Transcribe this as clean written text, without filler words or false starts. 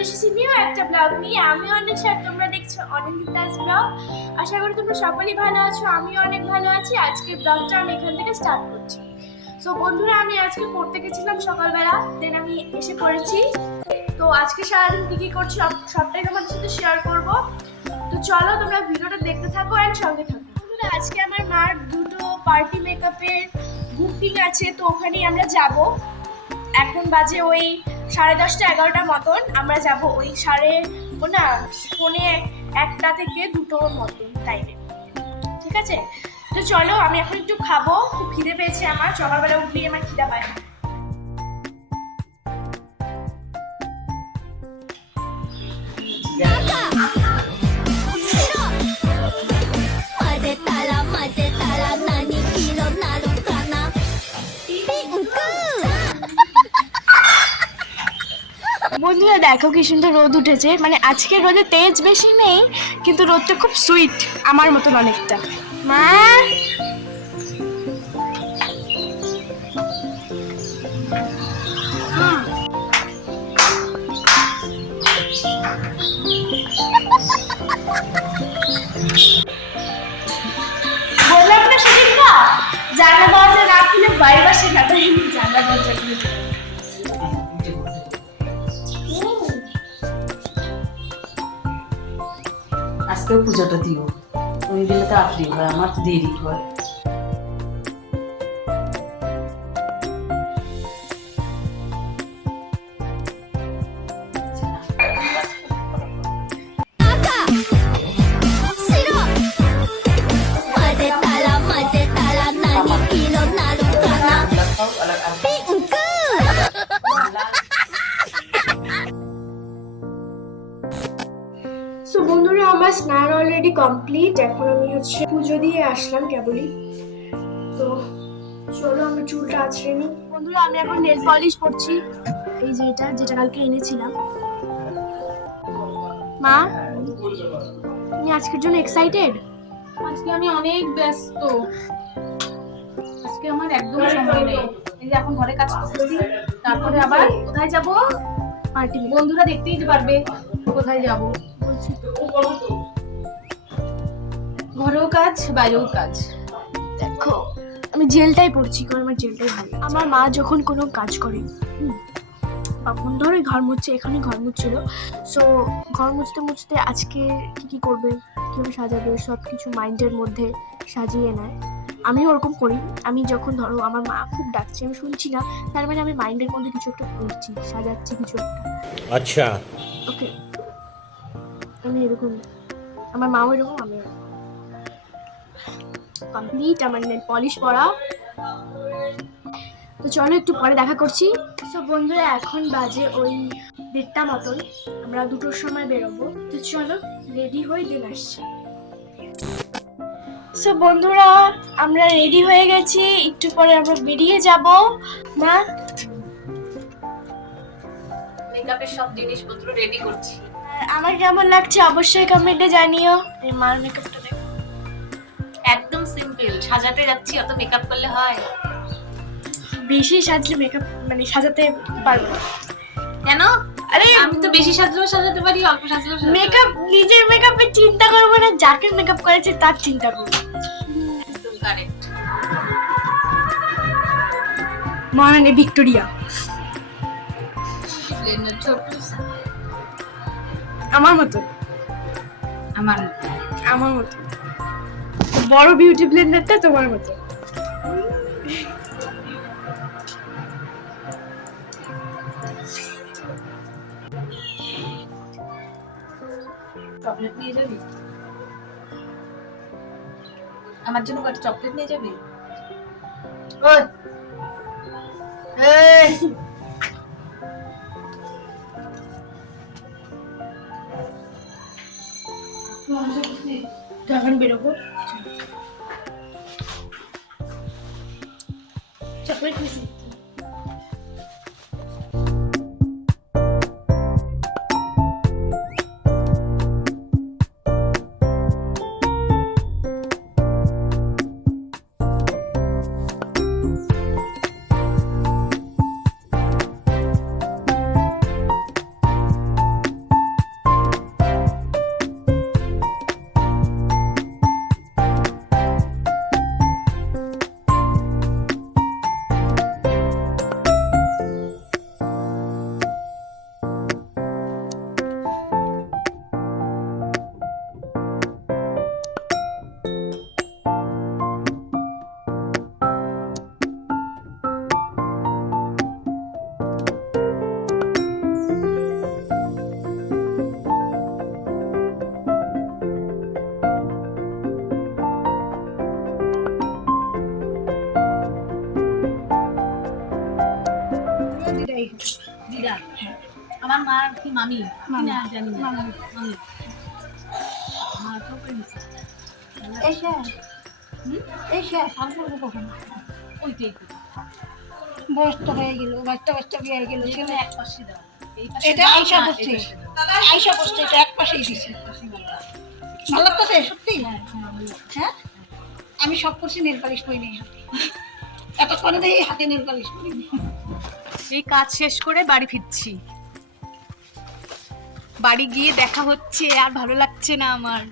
চলে এসেছি নিউ একটা ব্লগ নিয়ে। আমি অনেক স্যার, তোমরা দেখছো অনিন্দিতাস ব্লগ। আশা করি তোমরা সকলেই ভালো আছো, আমিও অনেক ভালো আছি। আজকের ব্লগটা আমি এখান থেকে স্টার্ট করছি। সো বন্ধুরা, আমি আজকে পড়তে গেছিলাম সকালবেলা, দেন আমি এসে পড়েছি। তো আজকে সারাদিন কি কি করছি সবটাই তোমাদের সাথে শেয়ার করব। তো চলো তোমরা ভিডিওটা দেখতে থাকো অ্যান্ড সঙ্গে থাকো। বন্ধুরা, আজকে আমার মার দুটো পার্টি মেকআপের বুকিং আছে, তো ওখানেই আমরা যাব। এখন বাজে ওই 10:30 11টা মতন। আমরা যাব ওই পৌনে 1টা থেকে 2টোর মতন টাইমে, ঠিক আছে? তো চলো, আমি এখন একটু খাবো, খুব খিদে পেয়েছে আমার। সকালবেলা উঠলেই আমার খিদা পায়। বন্ধুরা দেখো কি সুন্দর রোদ উঠেছে। মানে আজকে রোদে তেজ বেশি নেই, কিন্তু রোদটা খুব সুইট, আমার মতন অনেকটা। মা, বললাম না সেদিনটা জানলা দরজা না খুলে বাইরে বসে না, তাই জানলা দরজা খুলে আজকেও পুজোটা দিও, তুমি দিলে তো আপনি হয়, আমার তো দেরি হয়। সো বন্ধুরা, আমার স্নান অলরেডি কমপ্লিট। এখন আমি পুজো দিয়ে আসলাম কেবলই। তো চলো আমি চুলটা আছড়ে নিই। বন্ধুরা, আমি এখন নেল পলিশ করছি, এই যেটা কালকে এনেছিলাম। মা, তুমি আজকের জন্য এক্সাইটেড? আজকে আমি অনেক ব্যস্ত, আজকে আমার একদম সময় নেই। এই যে এখন ঘরে কাজ করতেছি, তারপরে আবার কোথায় যাব? পার্টি। বন্ধুরা দেখতেই পারবে কোথায় যাব। বলছি ঘরেও কাজ, বাইরেও কাজ। দেখো, আমি জেলটাই পড়ছি, কারণ আমার জেলটাই ভালো। আমার মা যখন কোনো কাজ করে, তখন ধরো ঘর মুছছে, এখানে ঘর মুছছিল। সো ঘর মুছতে মুছতে আজকে কি করবে, কীভাবে সাজাবে, সব কিছু মাইন্ডের মধ্যে সাজিয়ে নেয়। আমিও ওরকম করি। আমি যখন ধরো আমার মা খুব ডাকছে, আমি শুনছি না, তার মানে আমি মাইন্ডের মধ্যে কিছু একটা করছি, সাজাচ্ছি কিছু একটা। আচ্ছা, ওকে, আমি এরকম, আমার মাও এরকম, আমি কমপ্লিট আমার নেল পলিশ পরা। তো চলো একটু পরে দেখা করছি। সো বন্ধুরা, এখন বাজে ওই 1:30টা মতন, আমরা 2টোর সময় বেরোবো। তো চলো রেডি হয়ে দিন আসছি। সো বন্ধুরা, আমরা রেডি হয়ে গেছি, একটু পরে আমরা বেরিয়ে যাব। মা, মেকআপের সব জিনিসপত্র রেডি করছি। আমার কেমন লাগছে অবশ্যই কমেন্টে জানিও। এই মার মেকআপটা দেখো, একদম সিম্পল, সাজাতে যাচ্ছি, অত মেকআপ করলে হয়? বেশি সাজলে মেকআপ মানে সাজাতে পারবো না। কেন? আরে আমি তো বেশি সাজলেও সাজাতে পারি, অল্প সাজলেও সাজাতে পারি। মেকআপ, নিজের মেকআপের চিন্তা করবো না, যাকে মেকআপ করেছে তার চিন্তা করবো। একদম কারেক্ট। মহারানী ভিক্টোরিয়া ছোট আমার মতো, আমার আমার মতো বড় বিউটি ব্লেন্ডারটা তোমার মতো। চকলেট নিয়ে যাবি? আমার জন্য কটা চকলেট নিয়ে যাবি? ওই এই তো এখন বেরোবো। চকলেট নিয়েছি। দিদা আমার মা কি মামি মামি। না জানি না মামি। মামি মা তো করে দিছে এইসা এইসা শাল করবো কখন ওইটাই তো বয়স তো হয়ে গেল বাচ্চা বাচ্চা বিয়ে হয়ে গেল এখানে এক পাশে দাও এই পাশে এটা দাও, আইসা না, এই বসছে পাশে দাও। আইসা বসছে এটা এক পাশেই দিছে এক পাশে দাও। ভালো লাগতেছে সত্যি হ্যাঁ, হ্যাঁ, ভালো। হ্যাঁ আমি সব করছি নেল পালিশ করি নেই হাতে এতক্ষণে দেখি হাতে নেল পালিশ করি এই কাজ শেষ করে বাড়ি ফিরছি বাড়ি গিয়ে দেখা হচ্ছে আর ভালো লাগছে না আমার